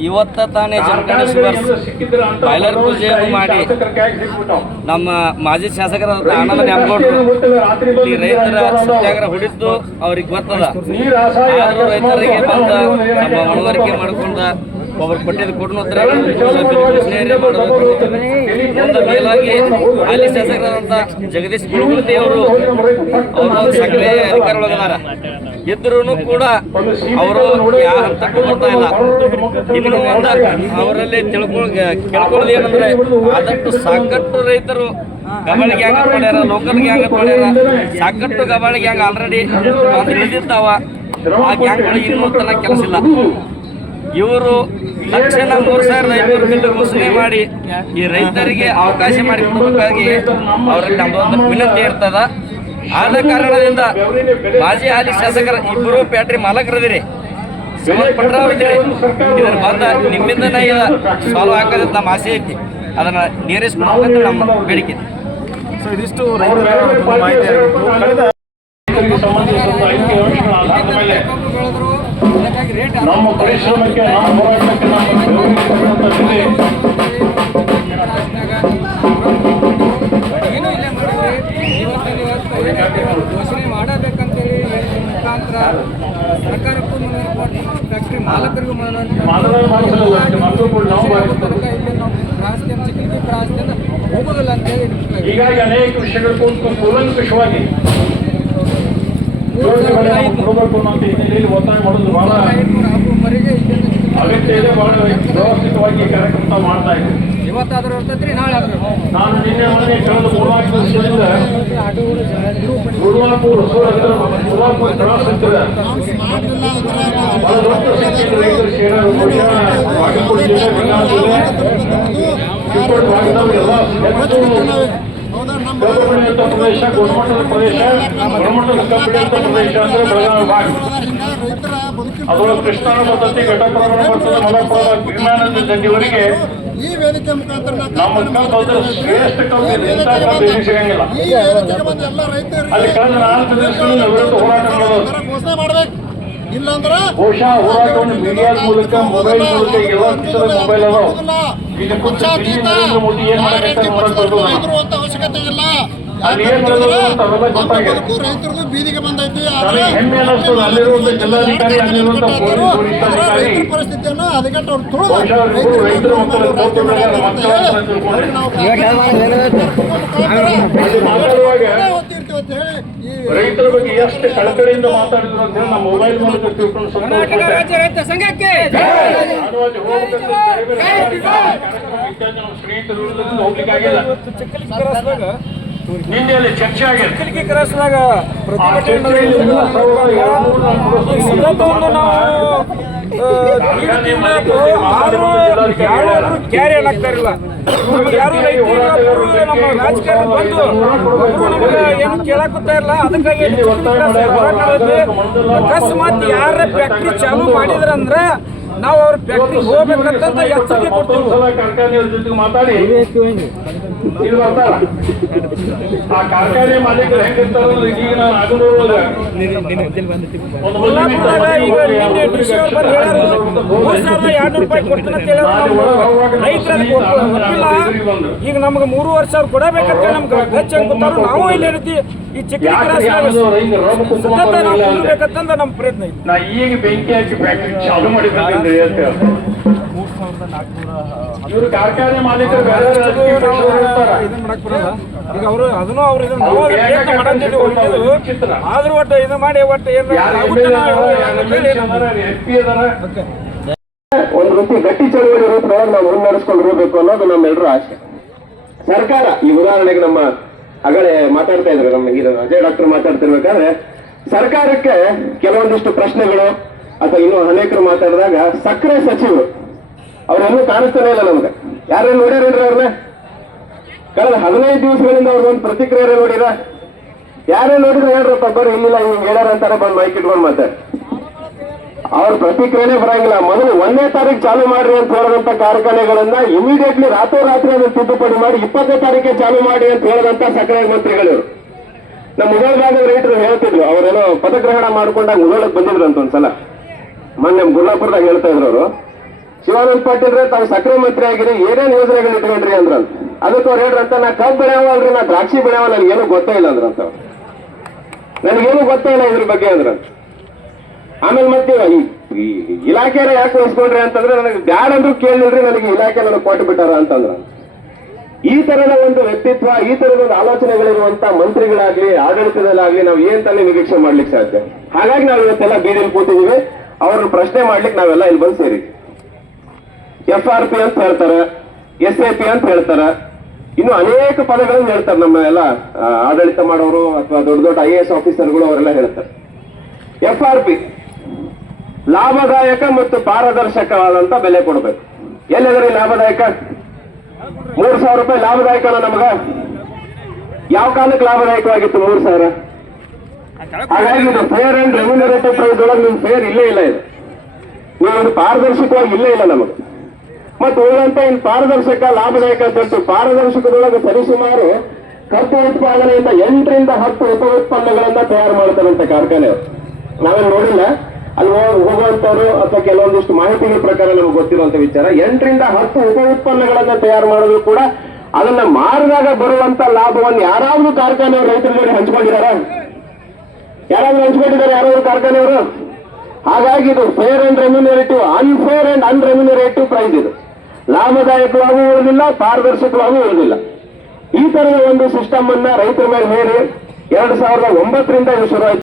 ಇವತ್ತ ತಾನೇ Jamkhandi sugars boiler ಪೂಜೆಯನ್ನು ಮಾಡಿ ನಮ್ಮ ಮಾಜಿ ಶಾಸಕರ ಆನಂದ ನ್ಯಾಮಗೌಡರು ಈ ರೈತರ ಸತ್ಯಾಗ್ರಹ ಹುಡಿದ್ದು ಅವ್ರಿಗೆ ಗೊತ್ತದ ಆದ್ರೂ ರೈತರಿಗೆ ಬಂದ ನಮ್ಮ ಮನವರಿಕೆ ಮಾಡ್ಕೊಂಡ ಒಬ್ಬರು ಕೊಟ್ಟಿದ್ದು ಕೊಡನೋತ್ರ ಒಂದು ಮೇಲಾಗಿ ಹಾಲಿ ಶಾಸಕರಾದಂಥ ಜಗದೀಶ್ ಗುರುಮೂರ್ತಿ ಅವರು ಅವರು ಸಕ್ರಿಯ ಅಧಿಕಾರ ಒಳಗದಾರ ಇದ್ರೂ ಕೂಡ ಅವರು ಯಾವ ಹಂತಕ್ಕೂ ಬರ್ತಾ ಇಲ್ಲ. ಇನ್ನು ಅಂತ ಅವರಲ್ಲಿ ತಿಳ್ಕೊಳ್ ಕೇಳ್ಕೊಳ್ಳೋದು ಏನಂದ್ರೆ ಆದಷ್ಟು ಸಾಕಷ್ಟು ರೈತರು ಗಬಾಳಿ ಗ್ಯಾಂಗ್ ಮಾಡ್ಯಾರ ಲೋಕಲ್ ಗ್ಯಾಂಗ್ ಮಾಡ್ಯಾರ. ಸಾಕಷ್ಟು ಗಬಾಳಿ ಗ್ಯಾಂಗ್ ಆಲ್ರೆಡಿ ಇಳಿದಿರ್ತಾವ ಆ ಗ್ಯಾಂಗ್ಗಳು ಇನ್ನೂ ತನಕ ಕೆಲಸ ಇಲ್ಲ. ಇವರು ತಕ್ಷಣ ಮೂರು ಸಾವಿರದ ಐನೂರು ಬಿಲ್ ಘೋಷಣೆ ಮಾಡಿ ಈ ರೈತರಿಗೆ ಅವಕಾಶ ಮಾಡಿಕೊಡಬೇಕಾಗಿ ಅವರಲ್ಲಿ ನಮ್ಮದೊಂದು ವಿನಂತಿ ಇರ್ತದ. ಆದ ಕಾರಣದಿಂದ ಮಾಜಿ ಹಾಲಿ ಶಾಸಕರ ಇಬ್ಬರು ಪ್ಯಾಟ್ರಿ ಮಾಲಕರದಿರಿ ಸಂಬಂಧಪಟ್ಟರಾಗಿದ್ದೀರಿ ಇದರ ಬಂದ ನಿಮ್ಮಿಂದನೇ ಇದು ಸಾಲ್ವ್ ಹಾಕೋದಂತ ನಮ್ಮ ಆಸೆ ಐತಿ. ಅದನ್ನ ನೀರಿಸ್ಕೊಳ್ಬೇಕಂತ ನಮ್ಮ ಬೇಡಿಕೆ ಸೊ ಇದಿಷ್ಟು ರೈತರ ಒಂದು ಮಾಹಿತಿ ನಮ್ಮ ಪರಿಶ್ರಮಕ್ಕೆ ನಮ್ಮ ಹೋರಾಟಕ್ಕೆ ನಮ್ಮ ಘೋಷಣೆ ಮಾಡಬೇಕಂತೇಳಿ ಮುಖಾಂತರ ಸರ್ಕಾರಕ್ಕೂ ಮನವಿ ಫ್ಯಾಕ್ಟ್ರಿ ಮಾಲಕರಿಗೂ ಹೋಗೋದಿಲ್ಲ ಅಂತೇಳಿ ಹೀಗಾಗಿ ಅನೇಕ ವಿಷಯಗಳು ಕೂತ್ಕೊಂಡು ಕೂಲಂಕುಷವಾಗಿ ಕೊಡಬೇಕು ಅನ್ನೋ ಹಿನ್ನೆಲೆಯಲ್ಲಿ ಒತ್ತಾಯ ಮಾಡೋದು ಬಹಳ ಅಗತ್ಯ ಇದೆ ಬಹಳ ವ್ಯವಸ್ಥಿತವಾಗಿ ಕಾರ್ಯಕ್ರಮ ಮಾಡ್ತಾ ಇದ್ದೀವಿ. ಇವತ್ತಾದ್ರೂ ಇರ್ತೈತ್ರಿ ನಾಳೆ ಆದ್ರೂ ನಾನು ನಿನ್ನೆ ಮೊನ್ನೆ ಕಳೆದ ಮೂರ್ನಾಲ್ಕು ದಿವಸದಿಂದ ಗುರುವಾಪುರ ಗುರುವಾಪುರ ಕ್ರಾಸ್ ಹತ್ತಿರ ಬಹಳ ದೊಡ್ಡ ಸಂಖ್ಯೆಯಲ್ಲಿ ರೈತರು ಸೇರೋದು ಬಹುಶಃ ಬಾಗಲಕೋಟೆ ಜಿಲ್ಲೆ ಬೆಳಗಾವಿ ಜಿಲ್ಲೆ ಚಿಕ್ಕೋಡಿ ಭಾಗದಲ್ಲಿ ಎಲ್ಲ ಹೆಚ್ಚು ಬೆಳೆಯುವಂಥ ಪ್ರದೇಶ ಗುಣಮಟ್ಟದ ಪ್ರದೇಶ ಗುಣಮಟ್ಟದ ಬೆಳೆಯುವಂಥ ಪ್ರದೇಶ ಅಂದ್ರೆ ಬೆಳಗಾವಿ ಭಾಗ. ಅದರೊಳಗೆ ಕೃಷ್ಣನ ಬರ್ತೈತಿ ಘಟಪ್ರಭಣ ಬರ್ತದೆ, ಮಲಪ್ರಭ ಭೀಮಾನಂದ ಜಡ್ಡಿವರಿಗೆ ಈ ವೇದಿಕೆ ಮುಖಾಂತರ ಅಂದ್ರೆ ಶ್ರೇಷ್ಠ ಅಲ್ಲಿ ಕಳೆದ ನಾಲ್ಕು ದಿವಸಗಳಿಂದ ವಿರುದ್ಧ ಹೋರಾಟ ಮಾಡೋದು. ಘೋಷಣೆ ಮಾಡ್ಬೇಕು ಇಲ್ಲಾಂದ್ರ ಬಹುಶಃ ಹೋರಾಟವನ್ನು ಮೀಡಿಯಾದ ಮೂಲಕ, ಮೊಬೈಲ್ ಮೂಲಕ ಎಲ್ಲ ಮೊಬೈಲ್ ಅದಾವ. ಈಗ ಕುಚ್ಚ ನರೇಂದ್ರ ಮೋದಿ ಏನ್ ಮಾಡಬೇಕು ಅಂತ ಅವಶ್ಯಕತೆ ಇಲ್ಲ ಬದುಕು ರೈತರದು ಬೀದಿಗೆ ಬಂದೈತಿ. ಆದ್ರೆ ವರಿಷ್ಠಾಧಿಕಾರಿ ಪರಿಸ್ಥಿತಿಯನ್ನ ಅದಕ್ಕೆ ಅವ್ರು ತುಳಿದು ರೈತರ ಮಕ್ಕಳ ರೈತರ ಬಗ್ಗೆ ಎಷ್ಟು ಕಳಕಳಿಯಿಂದ ಮಾತಾಡಿದ್ರು ಅಂತ ಹೇಳಿ ನಮ್ಮ ಮೊಬೈಲ್ ಮೂಲಕ ತಿಳ್ಕೊಂಡು ಸಂಘಕ್ಕೆ ಸ್ನೇಹಿತರು ಇರೋದ್ರಿಂದ ಹೋಗ್ಲಿಕ್ಕಾಗಿಲ್ಲ ನಿನ್ನೆ ಅಲ್ಲಿ ಚರ್ಚೆ ಆಗಿದೆ. ಕ್ರಾಸ್ನಾಗ ನಾವು ಯಾರು ಕ್ಯಾರಿ ಏನಾಗ್ತಾರಿಲ್ಲ ಯಾರು ರೈತರು ನಮ್ಮ ರಾಜಕಾರಣ ಬಂದು ನಮ್ಗೆ ಏನು ಕೇಳಾಕುತ್ತಾ ಇಲ್ಲ ಅದಕ್ಕಾಗಿ ಅಕಸ್ಮಾತ್ ಯಾರ ಫ್ಯಾಕ್ಟ್ರಿ ಚಾಲೂ ಮಾಡಿದ್ರಂದ್ರೆ ನಾವು ಅವ್ರ ಫ್ಯಾಕ್ಟ್ರಿ ಹೋಗ್ಬೇಕಂತ ಎಚ್ಚರಿಕೆ ಕೊಡ್ತೀವಿ. ಇಲ್ಲಿ ಬರ್ತಾರ ಆ ಕಾರ್ಖಾನೆ ಮಾಲೀಕರು ಹೆಂಗಿರ್ತಾರ ಈಗ ನಾನು ಈಗ ನಮ್ಗೆ ಮೂರು ವರ್ಷ ಕೊಡಬೇಕಂತ ನಮ್ಗೆ ಗೊತ್ತಾರು ನಾವು ಇಲ್ಲಿ ರೀತಿ ಈ ಚಿಕ್ಕ ಸತತ ನಾವು ನಮ್ಮ ಪ್ರಯತ್ನ ಐತಿ ನಾ ಈಗ ಬೆಂಕಿ ಹಾಕಿ ಫ್ಯಾಕ್ಟರಿ ಚಾಲು ಮಾಡಿ ಸಾವಿರದ ನಾಲ್ಕುನೂರ ಇವರು ಕಾರ್ಖಾನೆ ಮಾಲೀಕರು ಬೇರೆ ರಾಜಕೀಯ ಪಕ್ಷದವ್ರು ಇರ್ತಾರ. ಇದನ್ನ ಮಾಡಕ್ ಬರಲ್ಲ. ಈಗ ಅವರು ಅದನ್ನು ಅವ್ರು ಇದನ್ನ ನಾವು ಅದನ್ನ ಪ್ರಯತ್ನ ಮಾಡಂತಿದ್ವಿ ಆದ್ರೂ ಒಟ್ಟು ಇದು ಮಾಡಿ ಒಟ್ಟು ಏನು. ಒಂದು ರೀತಿ ಗಟ್ಟಿ ಚಳುವಳಿ ರೂಪದೊಳಗೆ ನಾವು ಮುನ್ನಡೆಸ್ಕೊಂಡು ಹೋಗ್ಬೇಕು ಅನ್ನೋದು ನಮ್ಮೆಲ್ಲರ ಆಸೆ. ಸರ್ಕಾರ ಈ ಉದಾಹರಣೆಗೆ ನಮ್ಮ ಅಗಳೆ ಮಾತಾಡ್ತಾ ಇದ್ರು ನಮ್ಮ ಹೀರೋ ಅಜಯ್ ಡಾಕ್ಟರ್ ಮಾತಾಡ್ತಿರ್ಬೇಕಾದ್ರೆ ಸರ್ಕಾರಕ್ಕೆ ಕೆಲವೊಂದಿಷ್ಟು ಪ್ರಶ್ನೆಗಳು ಅಥವಾ ಇನ್ನೂ ಅನೇಕರು ಮಾತಾಡಿದಾಗ ಸಕ್ಕರೆ ಸಚಿವರು ಅವರೆಲ್ಲೂ ಕಾಣಿಸ್ತಾನೆ ಇಲ್ಲ ನಮ್ಗೆ. ಯಾರು ನೋಡ್ಯಾರೇನ್ರಿ ಅವ್ರನ್ನ ಕಳೆದ ಹದಿನೈದು ದಿವಸಗಳಿಂದ ಅವ್ರದೊಂದು ಪ್ರತಿಕ್ರಿಯೆ ನೋಡಿರ ಯಾರೇ ನೋಡಿದ್ರೆ ಹೇಳ್ರಪ್ಪ, ಬರ್ರಿ, ಇಲ್ಲಿಲ್ಲ ಹಿಂಗ್ ಹೇಳ್ಯಾರ ಅಂತಾರೆ, ಬಂದು ಮೈಕ್ ಇಟ್ಕೊಂಡು ಮಾತಾಡಿ ಅವ್ರ ಪ್ರತಿಕ್ರಿಯೆ ಬರಂಗಿಲ್ಲ. ಮೊದಲು ಒಂದನೇ ತಾರೀಕು ಚಾಲು ಮಾಡ್ರಿ ಅಂತ ಹೇಳಿದಂತ ಕಾರ್ಖಾನೆಗಳನ್ನ ಇಮಿಡಿಯೇಟ್ಲಿ ರಾತ್ರೋರಾತ್ರಿ ಅದನ್ನು ತಿದ್ದುಪಡಿ ಮಾಡಿ ಇಪ್ಪತ್ತನೇ ತಾರೀಕೆ ಚಾಲು ಮಾಡಿ ಅಂತ ಹೇಳಿದಂತ ಸಕ್ಕರೆ ಮಂತ್ರಿಗಳು. ನಮ್ಮ ಭಾಗದ ರೈತರು ಹೇಳ್ತಿದ್ರು, ಅವರೇನೋ ಪದಗ್ರಹಣ ಮಾಡ್ಕೊಂಡಾಗ ಮುಗೋಳಕ್ ಬಂದಿದ್ರು ಅಂತ ಒಂದ್ಸಲ. ಮೊನ್ನೆ ಗುಲ್ಲಾಪುರದಾಗ ಹೇಳ್ತಾ ಇದ್ರು ಅವರು. ಶಿವಾನಂದ ಪಾಟೀಲ್ ತಾವು ಸಕ್ಕರೆ ಮಂತ್ರಿ ಆಗಿರಿ, ಏನೇನ್ ಯೋಜನೆಗಳು ಇಟ್ಕೊಂಡ್ರಿ ಅಂದ್ರ ಅದಕ್ಕೆ ಅವ್ರು ಹೇಳ್ರಂತ ನಾ ಕಬ್ಬು ಬೆಳೆಯವಲ್ರಿ ನಾ ದ್ರಾಕ್ಷಿ ಬೆಳೆಯವ ನನಗೇನು ಗೊತ್ತೇ ಇಲ್ಲ ಅಂದ್ರಂತ. ನನಗೇನು ಗೊತ್ತೇ ಇಲ್ಲ ಇದ್ರ ಬಗ್ಗೆ ಅಂದ್ರಂತ ಆಮೇಲೆ ಮತ್ತೆ ಈ ಯಾಕೆ ವಹಿಸ್ಕೊಂಡ್ರಿ ಅಂತಂದ್ರೆ ನನಗೆ ಬ್ಯಾಡ ಅಂದ್ರೂ ಕೇಳಿಲ್ರಿ, ನನಗೆ ಇಲಾಖೆ ನನಗೆ ಕೊಟ್ಟು ಬಿಟ್ಟಾರ ಅಂತಂದ್ರ. ಈ ತರದ ಒಂದು ವ್ಯಕ್ತಿತ್ವ, ಈ ತರದ ಒಂದು ಆಲೋಚನೆಗಳಿರುವಂತ ಮಂತ್ರಿಗಳಾಗ್ಲಿ, ಆಡಳಿತದಲ್ಲಾಗ್ಲಿ ನಾವು ಏನ್ ತಲೆ ನಿರೀಕ್ಷೆ ಮಾಡ್ಲಿಕ್ಕೆ ಸಾಧ್ಯ? ಹಾಗಾಗಿ ನಾವು ಇವತ್ತೆಲ್ಲ ಬೀದಿಯಲ್ಲಿ ಕೂತಿದೀವಿ. ಅವ್ರನ್ನ ಪ್ರಶ್ನೆ ಮಾಡ್ಲಿಕ್ಕೆ ನಾವೆಲ್ಲ ಇಲ್ಲಿ ಬಂದು ಸೇರಿ. ಎಫ್ ಆರ್ ಪಿ ಅಂತ ಹೇಳ್ತಾರೆ ಎಸ್ ಎ ಪಿ ಅಂತ ಹೇಳ್ತಾರೆ. ಇನ್ನು ಅನೇಕ ಪದಗಳನ್ನು ಹೇಳ್ತಾರೆ ನಮ್ಮ ಎಲ್ಲ ಆಡಳಿತ ಮಾಡೋರು ಅಥವಾ ದೊಡ್ಡ ದೊಡ್ಡ ಐ ಎ ಎಸ್ ಆಫೀಸರ್ಗಳು ಅವರೆಲ್ಲ ಹೇಳ್ತಾರೆ. ಎಫ್ ಆರ್ ಪಿ ಲಾಭದಾಯಕ ಮತ್ತು ಪಾರದರ್ಶಕವಾದಂತ ಬೆಲೆ ಕೊಡಬೇಕು. ಎಲ್ಲಿದ್ರೆ ಲಾಭದಾಯಕ? ಮೂರ್ ಸಾವಿರ ರೂಪಾಯಿ ಲಾಭದಾಯಕನ ನಮಗ. ಯಾವ ಕಾಲಕ್ಕೆ ಲಾಭದಾಯಕವಾಗಿತ್ತು ಮೂರ್ ಸಾವಿರ? ಹಾಗಾಗಿ ಇದು ಫೇರ್ ಅಂಡ್ ರೆಮ್ಯುನರೇಟಿವ್ ಪ್ರೈಸ್ ಒಳಗೆ ನಿಮ್ ಫೇರ್ ಇಲ್ಲೇ ಇಲ್ಲ ಇದು. ನೀವು ಇದು ಪಾರದರ್ಶಕವಾಗಿ ಇಲ್ಲೇ ಇಲ್ಲ ನಮಗೆ. ಮತ್ತು ಉಳಿದಂತ ಇನ್ ಪಾರದರ್ಶಕ, ಲಾಭದಾಯಕ ಅಂತ ಪಾರದರ್ಶಕದೊಳಗೆ ಸರಿಸುಮಾರು ಕಪ್ಪು ಉತ್ಪಾದನೆಯಿಂದ ಎಂಟರಿಂದ ಹತ್ತು ಉಪ ಉತ್ಪನ್ನಗಳನ್ನ ತಯಾರು ಮಾಡ್ತಾರಂತ ಕಾರ್ಖಾನೆ ನಾವೇನು ನೋಡಿಲ್ಲ? ಅಲ್ಲಿ ಹೋಗ್- ಹೋಗುವಂತವ್ರು ಅಥವಾ ಕೆಲವೊಂದಿಷ್ಟು ಮಾಹಿತಿಗಳ ಪ್ರಕಾರ ನಮಗೆ ಗೊತ್ತಿರುವಂತ ವಿಚಾರ. ಎಂಟರಿಂದ ಹತ್ತು ಉಪ ಉತ್ಪನ್ನಗಳನ್ನ ತಯಾರು ಮಾಡಿದ್ರು ಕೂಡ ಅದನ್ನ ಮಾರಿದಾಗ ಬರುವಂತ ಲಾಭವನ್ನು ಯಾರಾದ್ರೂ ಕಾರ್ಖಾನೆಯವರು ರೈತರ ಜೊತೆ ಹಂಚ್ಕೊಂಡಿದಾರ ಯಾರಾದ್ರೂ ಹಂಚ್ಕೊಂಡಿದ್ದಾರೆ, ಯಾರಾದ್ರೂ ಕಾರ್ಖಾನೆಯವರು? ಹಾಗಾಗಿ ಇದು fair and remunerative unfair and remunerative price ಇದು. ಲಾಭದಾಯಕವಾಗೂ ಉಳಿದಿಲ್ಲ ಪಾರದರ್ಶಕವಾಗೂ ಉಳಿದಿಲ್ಲ ಈ ತರದ ಒಂದು ಸಿಸ್ಟಮ್ ಅನ್ನ ರೈತರ ಮೇಲೆ ಹೇಳಿ, ಎರಡ್ ಸಾವಿರದ ಒಂಬತ್ತರಿಂದ ಇದು ಶುರು ಆಯ್ತು.